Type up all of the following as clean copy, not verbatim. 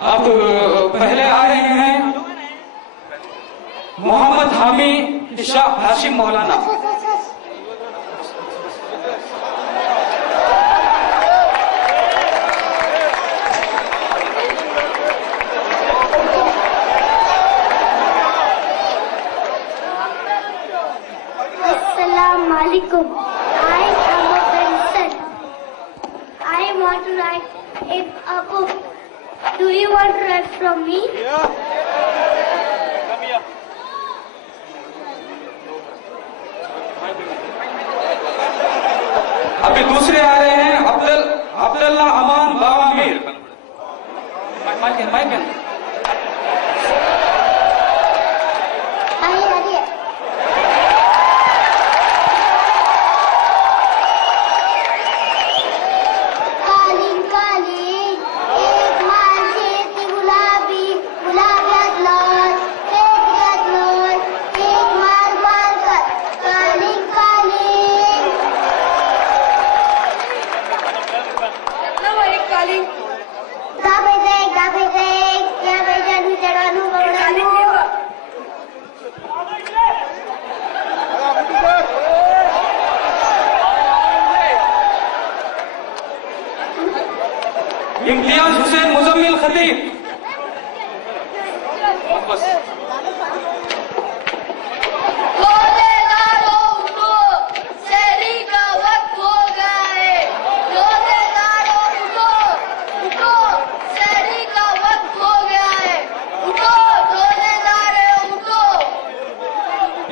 अब पहले आ रहे हैं मोहम्मद हामी शाह हाशिम मौलाना। Assalamu alaikum. I am a Benson. I want to write a book. Do you want to write from me? Yeah. Come here. अभी दूसरे आ रहे हैं अब्दुल्ला अमान बाबा मीर। माइकन इम्तियाज हुसैन मुजम्मिल खतीब।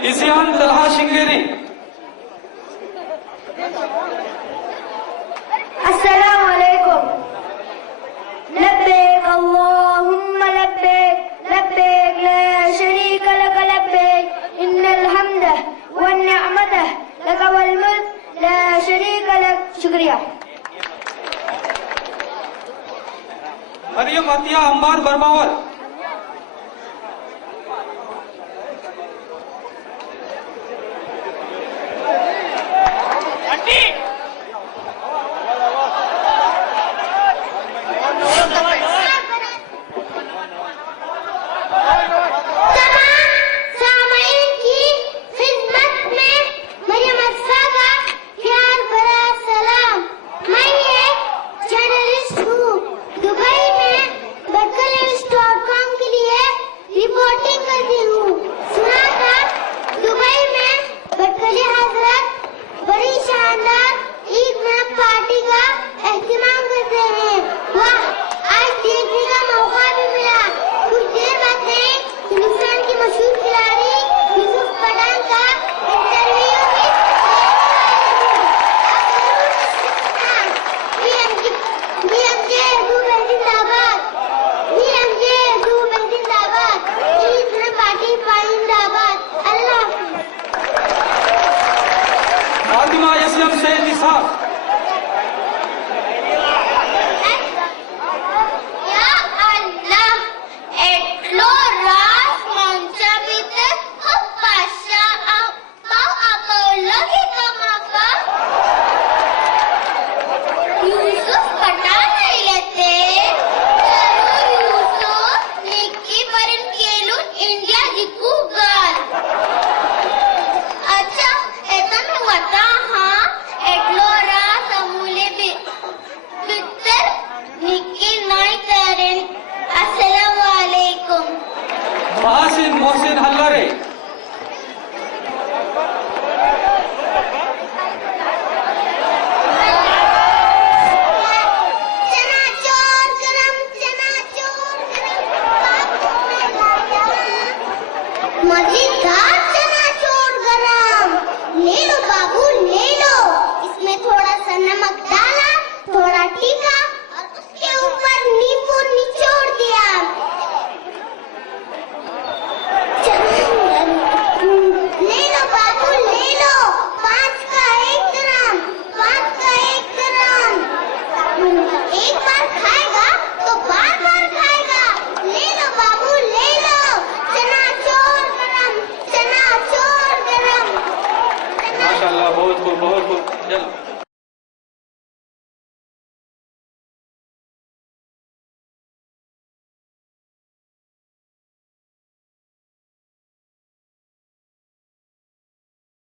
इज़ियान तलहा शिंगेरी। अस्सलाम वालेकुम। लब्बैक अल्लाहुम्मा लब्बैक लब्बैक ला शरीका लक लब्बैक इन्नल हम्द वन निअमत लक वल मुल्क ला शरीका लक। शुक्रिया। मरियम अतिया अम्बार बर्मावल। मोहसिन हल्लारे। मजेदार चनाचूर गरम। ले लो बाबू ले लो। इसमें थोड़ा सा नमक डाला, थोड़ा टीका और उसके ऊपर नींबू निचोड़ दिया। ले लो बाबू ले लो। 5 का 1 ग्राम, 5 का 1 ग्राम। एक बार खाएगा तो बार बार खाएगा। ले लो बाबू ले लो। चनाचूर गरम, चनाचूर गरम। माशाल्लाह बहुत खूब बहुत खूब। चलो।